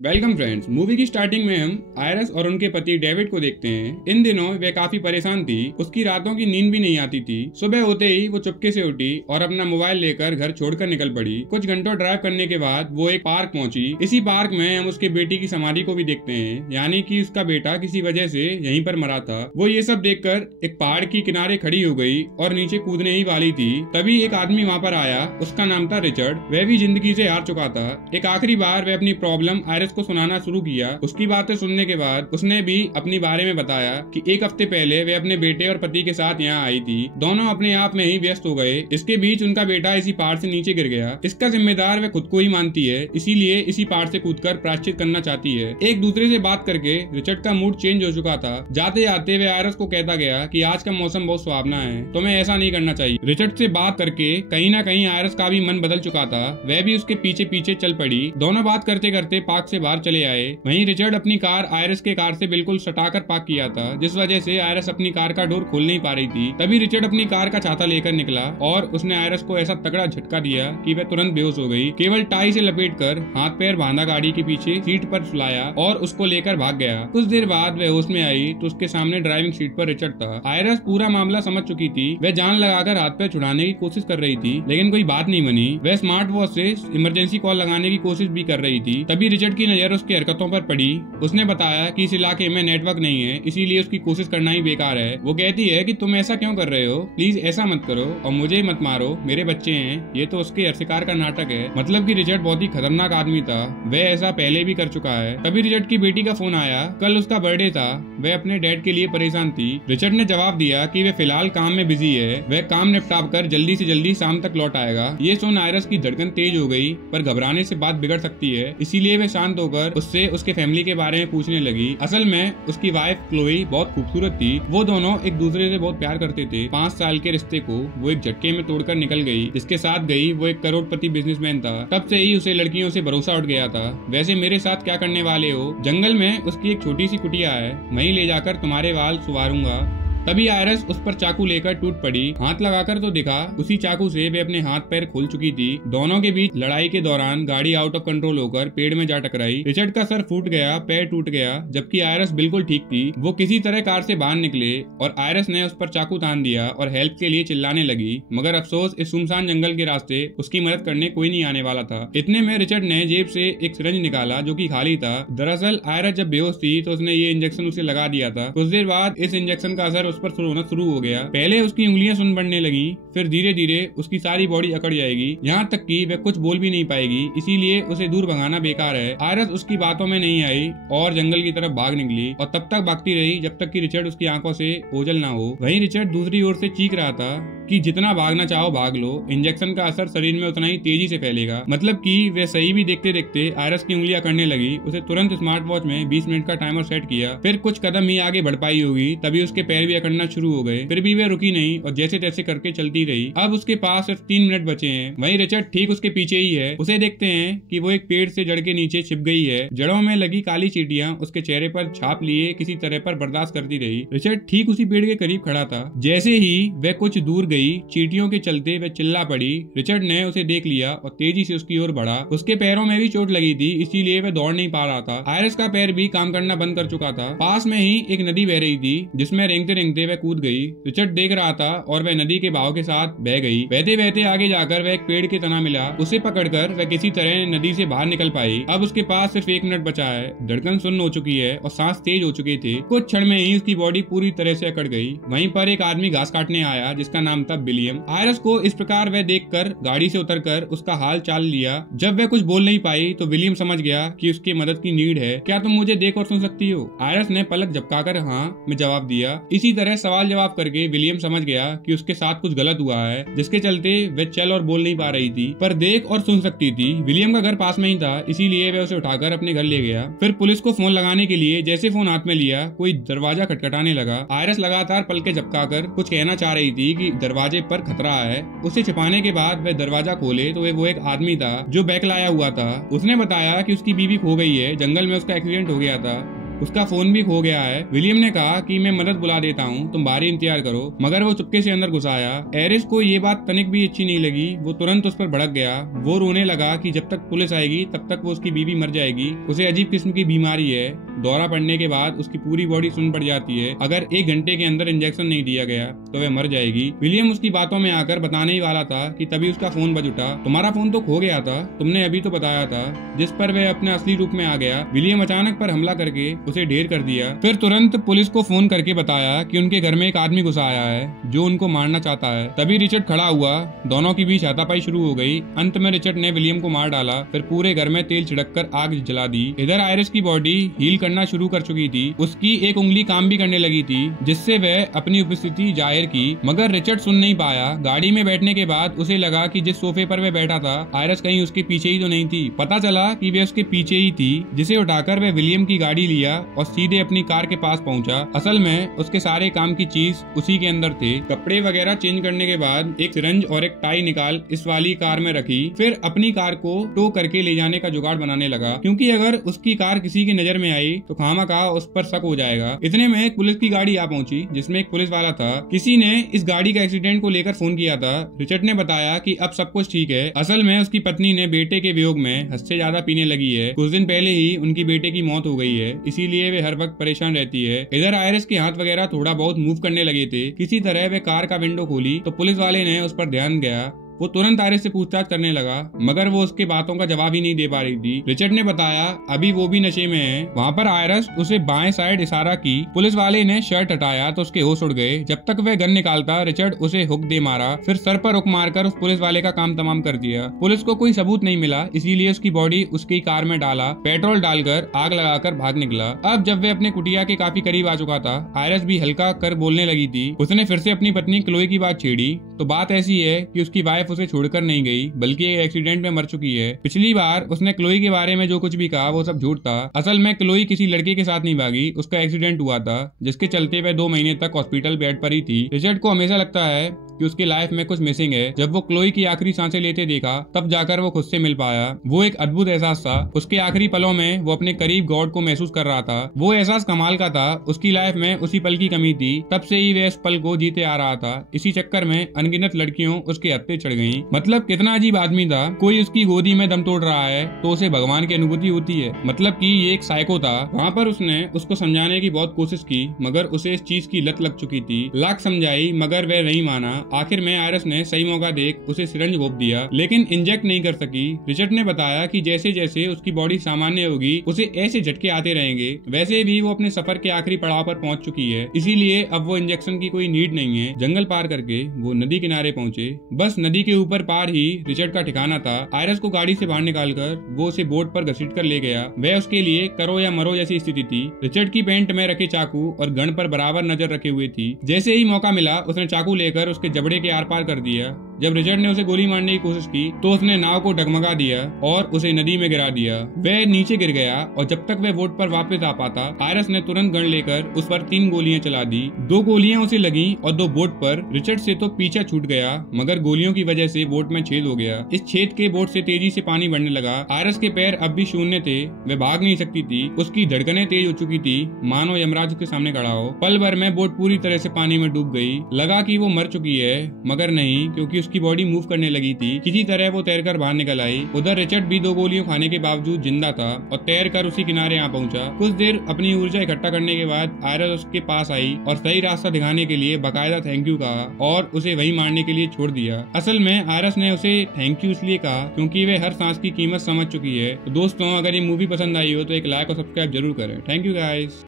Welcome friends. Movie की starting में हम आयरस और उनके पति डेविड को देखते हैं। इन दिनों वे काफी परेशान थी। उसकी रातों की नींद भी नहीं आती थी। सुबह होते ही वो चुपके से उठी और अपना मोबाइल लेकर घर छोड़कर निकल पड़ी। कुछ घंटों ड्राइव करने के बाद वो एक पार्क पहुंची। इसी पार्क में हम उसके बेटी की समाधि को भी देखते हैं, यानी कि उसका बेटा किसी वजह से यहीं पर मरा था। वो ये सब देखकर एक पहाड़ की किनारे खड़ी हो गई और नीचे कूदने ही वाली थी। तभी एक आदमी वहाँ पर आया। उसका नाम था रिचर्ड। वह भी जिंदगी से हार चुका था। एक आखिरी बार वह अपनी प्रॉब्लम आयरस को सुनाना शुरू किया। उसकी बातें सुनने के बाद उसने भी अपनी बारे में बताया कि एक हफ्ते पहले वे अपने बेटे और पति के साथ यहाँ आई थी। दोनों अपने आप में ही व्यस्त हो गए। इसके बीच उनका बेटा इसी पहाड़ से नीचे गिर गया। इसका जिम्मेदार वह खुद को ही मानती है, इसीलिए इसी पहाड़ से कूदकर प्रायश्चित करना चाहती है। एक दूसरे से बात करके रिचर्ड का मूड चेंज हो चुका था। जाते जाते वे आयरस को कहता गया कि आज का मौसम बहुत सुहावना है, तुम्हें ऐसा नहीं करना चाहिए। रिचर्ड से बात करके कहीं ना कहीं आयरस का भी मन बदल चुका था। वह भी उसके पीछे पीछे चल पड़ी। दोनों बात करते करते पार्क से बाहर चले आए। वहीं रिचर्ड अपनी कार आयरस के कार से बिल्कुल सटाकर पार्क किया था, जिस वजह से आयरस अपनी कार का डोर खोल नहीं पा रही थी। तभी रिचर्ड अपनी कार का छाता लेकर निकला और उसने आयरस को ऐसा तगड़ा झटका दिया कि वह तुरंत बेहोश हो गई। केवल टाई से लपेटकर हाथ पैर बांधा, गाड़ी के पीछे सीट पर सुलाया और उसको लेकर भाग गया। कुछ देर बाद वह होश में आई तो उसके सामने ड्राइविंग सीट पर रिचर्ड था। आयरस पूरा मामला समझ चुकी थी। वह जान लगाकर हाथ पैर छुड़ाने की कोशिश कर रही थी, लेकिन कोई बात नहीं बनी। वह स्मार्ट वॉच से इमरजेंसी कॉल लगाने की कोशिश भी कर रही थी। तभी रिचर्ड की नजर उसकी हरकतों पर पड़ी। उसने बताया कि इस इलाके में नेटवर्क नहीं है, इसीलिए उसकी कोशिश करना ही बेकार है। वो कहती है कि तुम ऐसा क्यों कर रहे हो, प्लीज ऐसा मत करो और मुझे मत मारो, मेरे बच्चे हैं। ये तो उसके शिकार का नाटक है। मतलब कि रिचर्ड बहुत ही खतरनाक आदमी था। वह ऐसा पहले भी कर चुका है। तभी रिचर्ड की बेटी का फोन आया। कल उसका बर्थडे था। वह अपने डैड के लिए परेशान थी। रिचर्ड ने जवाब दिया कि वह फिलहाल काम में बिजी है। वह काम निपटा कर जल्दी से जल्दी शाम तक लौट आएगा। ये सुन आयरस की धड़कन तेज हो गई, पर घबराने से बात बिगड़ सकती है, इसीलिए वह शांत होकर उससे उसके फैमिली के बारे में पूछने लगी। असल में उसकी वाइफ क्लोई बहुत खूबसूरत थी। वो दोनों एक दूसरे से बहुत प्यार करते थे। 5 साल के रिश्ते को वो एक झटके में तोड़कर निकल गई। जिसके साथ गई वो एक करोड़पति बिजनेसमैन था। तब से ही उसे लड़कियों से भरोसा उठ गया था। वैसे मेरे साथ क्या करने वाले हो? जंगल में उसकी एक छोटी सी कुटिया है, वहीं ले जाकर तुम्हारे बाल सुवारूंगा। तभी आयरस उस पर चाकू लेकर टूट पड़ी। हाथ लगाकर तो दिखा, उसी चाकू से वे अपने हाथ पैर खोल चुकी थी। दोनों के बीच लड़ाई के दौरान गाड़ी आउट ऑफ कंट्रोल होकर पेड़ में जा टकराई। रिचर्ड का सर फूट गया, पैर टूट गया, जबकि आयरस बिल्कुल ठीक थी। वो किसी तरह कार से बाहर निकले और आयरस ने उस पर चाकू तान दिया और हेल्प के लिए चिल्लाने लगी। मगर अफसोस, इस सुनसान जंगल के रास्ते उसकी मदद करने कोई नहीं आने वाला था। इतने में रिचर्ड ने जेब से एक सिरंज निकाला जो कि खाली था। दरअसल आयरस जब बेहोश थी तो उसने ये इंजेक्शन उसे लगा दिया था। कुछ देर बाद इस इंजेक्शन का असर उस पर होना शुरू हो गया। पहले उसकी उंगलियां सुन बढ़ने लगी, फिर धीरे धीरे उसकी सारी बॉडी अकड़ जाएगी, यहाँ तक कि वह कुछ बोल भी नहीं पाएगी। इसीलिए उसे दूर भगाना बेकार है। आयरस उसकी बातों में नहीं आई और जंगल की तरफ भाग निकली और तब तक भागती रही जब तक कि रिचर्ड उसकी आंखों से ओझल ना हो। वहीं रिचर्ड दूसरी ओर से चीख रहा था कि जितना भागना चाहो भाग लो, इंजेक्शन का असर शरीर में उतना ही तेजी से फैलेगा। मतलब कि वह सही भी देखते देखते आयरस की उंगलियां करने लगी। उसे तुरंत स्मार्ट वॉच में 20 मिनट का टाइमर सेट किया। फिर कुछ कदम ही आगे बढ़ पाई होगी, तभी उसके पैर भी अकड़ना शुरू हो गए। फिर भी वह रुकी नहीं और जैसे तैसे करके चलती रही। अब उसके पास सिर्फ 3 मिनट बचे हैं। वहीं रिचर्ड ठीक उसके पीछे ही है। उसे देखते हैं कि वो एक पेड़ से जड़ के नीचे छिप गई है। जड़ों में लगी काली चींटियां उसके चेहरे पर छाप लिए किसी तरह पर बर्दाश्त करती रही। रिचर्ड ठीक उसी पेड़ के करीब खड़ा था। जैसे ही वह कुछ दूर गई, चींटियों के चलते वह चिल्ला पड़ी। रिचर्ड ने उसे देख लिया और तेजी से उसकी ओर बढ़ा। उसके पैरों में भी चोट लगी थी, इसीलिए वह दौड़ नहीं पा रहा था। आयरस का पैर भी काम करना बंद कर चुका था। पास में ही एक नदी बह रही थी, जिसमें रेंगते रेंगते वह कूद गई। रिचर्ड देख रहा था और वह नदी के बहाव के साथ बह गई। बहते बहते आगे जाकर वह एक पेड़ के तना मिला। उसे पकड़कर वह किसी तरह नदी से बाहर निकल पाई। अब उसके पास सिर्फ 1 मिनट बचा है। धड़कन सुन्न हो चुकी है और सांस तेज हो चुके थे। कुछ क्षण में ही उसकी बॉडी पूरी तरह से अकड़ गई। वहीं पर एक आदमी घास काटने आया, जिसका नाम था विलियम। आयरस को इस प्रकार वह देखकर गाड़ी से उतरकर उसका हाल चाल लिया। जब वह कुछ बोल नहीं पाई तो विलियम समझ गया कि उसकी मदद की नीड है। क्या तुम मुझे देख और सुन सकती हो? आयरस ने पलक झपकाकर हाँ में जवाब दिया। इसी तरह सवाल जवाब करके विलियम समझ गया कि उसके साथ कुछ गलत हुआ है, जिसके चलते वह चल और बोल नहीं पा रही थी, पर देख और सुन सकती थी। विलियम का घर पास में ही था, इसीलिए वह उसे उठाकर अपने घर ले गया। फिर पुलिस को फोन लगाने के लिए जैसे फोन हाथ में लिया, कोई दरवाजा खटखटाने लगा। आयरस लगातार पलके झपकाकर कुछ कहना चाह रही थी कि दरवाजे पर खतरा है। उसे छिपाने के बाद वह दरवाजा खोले तो वो एक आदमी था जो बैग लाया हुआ था। उसने बताया कि उसकी बीवी खो गई है, जंगल में उसका एक्सीडेंट हो गया था। उसका फोन भी खो गया है। विलियम ने कहा कि मैं मदद बुला देता हूँ, तुम बाहरी इंतजार करो, मगर वो चुपके से अंदर घुस आया। एरिस को ये बात तनिक भी अच्छी नहीं लगी। वो तुरंत उस पर भड़क गया। वो रोने लगा कि जब तक पुलिस आएगी तब तक वो उसकी बीवी मर जाएगी। उसे अजीब किस्म की बीमारी है। दौरा पड़ने के बाद उसकी पूरी बॉडी सुन्न पड़ जाती है। अगर 1 घंटे के अंदर इंजेक्शन नहीं दिया गया तो वह मर जाएगी। विलियम उसकी बातों में आकर बताने ही वाला था कि तभी उसका फोन बज उठा। तुम्हारा फोन तो खो गया था, तुमने अभी तो बताया था। जिस पर वह अपने असली रूप में आ गया। विलियम अचानक पर हमला करके उसे ढेर कर दिया। फिर तुरंत पुलिस को फोन करके बताया कि उनके घर में एक आदमी घुसा आया है जो उनको मारना चाहता है। तभी रिचर्ड खड़ा हुआ। दोनों के बीच हाथापाई शुरू हो गई। अंत में रिचर्ड ने विलियम को मार डाला। फिर पूरे घर में तेल छिड़ककर आग जला दी। इधर आयरिस की बॉडी हील करना शुरू कर चुकी थी। उसकी एक उंगली काम भी करने लगी थी, जिससे वह अपनी उपस्थिति जाहिर की। मगर रिचर्ड सुन नहीं पाया। गाड़ी में बैठने के बाद उसे लगा कि जिस सोफे पर वह बैठा था आयरिस कहीं उसके पीछे ही तो नहीं थी। पता चला कि वह उसके पीछे ही थी, जिसे उठाकर वह विलियम की गाड़ी लिया और सीधे अपनी कार के पास पहुंचा। असल में उसके सारे काम की चीज उसी के अंदर थे। कपड़े वगैरह चेंज करने के बाद एक सिरंज और एक टाई निकाल इस वाली कार में रखी। फिर अपनी कार को टो करके ले जाने का जुगाड़ बनाने लगा, क्योंकि अगर उसकी कार किसी की नजर में आई तो खामखा उस पर शक हो जाएगा। इतने में एक पुलिस की गाड़ी आ पहुंची, जिसमें एक पुलिस वाला था। किसी ने इस गाड़ी का एक्सीडेंट को लेकर फोन किया था। रिचर्ड ने बताया कि अब सब कुछ ठीक है। असल में उसकी पत्नी ने बेटे के वियोग में हद से ज्यादा पीने लगी है। कुछ दिन पहले ही उनकी बेटे की मौत हो गई है, इसीलिए वे हर वक्त परेशान रहती है। इधर आयरिस के हाथ वगैरह थोड़ा बहुत मूव करने लगे थे। किसी तरह वे कार का विंडो खोली तो पुलिस वाले ने उस पर ध्यान गया। वो तुरंत आयरिस से पूछताछ करने लगा, मगर वो उसके बातों का जवाब ही नहीं दे पा रही थी। रिचर्ड ने बताया अभी वो भी नशे में है। वहाँ पर आयरिस उसे बाएं साइड इशारा की। पुलिस वाले ने शर्ट हटाया तो उसके होश उड़ गए। जब तक वह गन निकालता रिचर्ड उसे हुक दे मारा। फिर सर पर हुक मारकर उस पुलिस वाले का काम तमाम कर दिया। पुलिस को कोई सबूत नहीं मिला, इसीलिए उसकी बॉडी उसकी कार में डाला, पेट्रोल डालकर आग लगाकर भाग निकला। अब जब वे अपने कुटिया के काफी करीब आ चुका था, आयरिस भी हल्का कर बोलने लगी थी। उसने फिर से अपनी पत्नी क्लोई की बात छेड़ी। तो बात ऐसी है कि उसकी वाइफ उसे छोड़कर नहीं गई, बल्कि एक एक्सीडेंट में मर चुकी है। पिछली बार उसने क्लोई के बारे में जो कुछ भी कहा वो सब झूठ था। असल में क्लोई किसी लड़के के साथ नहीं भागी, उसका एक्सीडेंट हुआ था, जिसके चलते वह 2 महीने तक हॉस्पिटल बेड पर ही थी। रिचर्ड को हमेशा लगता है कि उसकी लाइफ में कुछ मिसिंग है। जब वो क्लोई की आखिरी सांसें लेते देखा तब जाकर वो खुद से मिल पाया। वो एक अद्भुत एहसास था। उसके आखिरी पलों में वो अपने करीब गॉड को महसूस कर रहा था। वो एहसास कमाल का था। उसकी लाइफ में उसी पल की कमी थी। तब से ही वह इस पल को जीते आ रहा था। इसी चक्कर में अनगिनत लड़कियों उसके हत्थे चढ़ गईं। मतलब कितना अजीब आदमी था। कोई उसकी गोदी में दम तोड़ रहा है तो उसे भगवान की अनुभूति होती है। मतलब कि ये एक साइको था। वहाँ पर उसने उसको समझाने की बहुत कोशिश की, मगर उसे इस चीज की लत लग चुकी थी। लाख समझाई मगर वह नहीं माना। आखिर में आयरिस ने सही मौका देख उसे सिरंज घोंप दिया, लेकिन इंजेक्ट नहीं कर सकी। रिचर्ड ने बताया कि जैसे जैसे उसकी बॉडी सामान्य होगी उसे ऐसे झटके आते रहेंगे। वैसे भी वो अपने सफर के आखिरी पड़ाव पर पहुंच चुकी है, इसीलिए अब वो इंजेक्शन की कोई नीड नहीं है। जंगल पार करके वो नदी किनारे पहुंचे। बस नदी के ऊपर पार ही रिचर्ड का ठिकाना था। आयरिस को गाड़ी से बाहर निकालकर वो उसे बोट पर घसीट कर ले गया। वह उसके लिए करो या मरो जैसी स्थिति थी। रिचर्ड की पैंट में रखे चाकू और गन पर बराबर नजर रखे हुए थी। जैसे ही मौका मिला उसने चाकू लेकर उसके जबड़े के आर पार कर दिया। जब रिचर्ड ने उसे गोली मारने की कोशिश की तो उसने नाव को डगमगा दिया और उसे नदी में गिरा दिया। वह नीचे गिर गया और जब तक वह बोट पर वापस आ पाता आयरिस ने तुरंत गन लेकर उस पर 3 गोलियां चला दी। 2 गोलियां उसे लगी और 2 बोट पर। रिचर्ड से तो पीछा छूट गया, मगर गोलियों की वजह से बोट में छेद हो गया। इस छेद के बोट से तेजी से पानी बढ़ने लगा। आयरिस के पैर अब भी शून्य थे। वह भाग नहीं सकती थी। उसकी धड़कनें तेज हो चुकी थी, मानो यमराज उसके सामने खड़ा हो। पल भर में बोट पूरी तरह से पानी में डूब गई। लगा कि वो मर चुकी है, मगर नहीं, क्योंकि उसकी बॉडी मूव करने लगी थी। किसी तरह वो तैरकर बाहर निकल आई। उधर रिचर्ड भी 2 गोलियों खाने के बावजूद जिंदा था और तैरकर उसी किनारे आ पहुंचा। कुछ देर अपनी ऊर्जा इकट्ठा करने के बाद आयरिस उसके पास आई और सही रास्ता दिखाने के लिए बकायदा थैंक यू कहा और उसे वही मारने के लिए छोड़ दिया। असल में आयरिस ने उसे थैंक यू इसलिए कहा क्योंकि वे हर सांस की कीमत समझ चुकी है। तो दोस्तों, अगर ये मूवी पसंद आई हो तो एक लाइक और सब्सक्राइब जरूर करें। Thank you guys.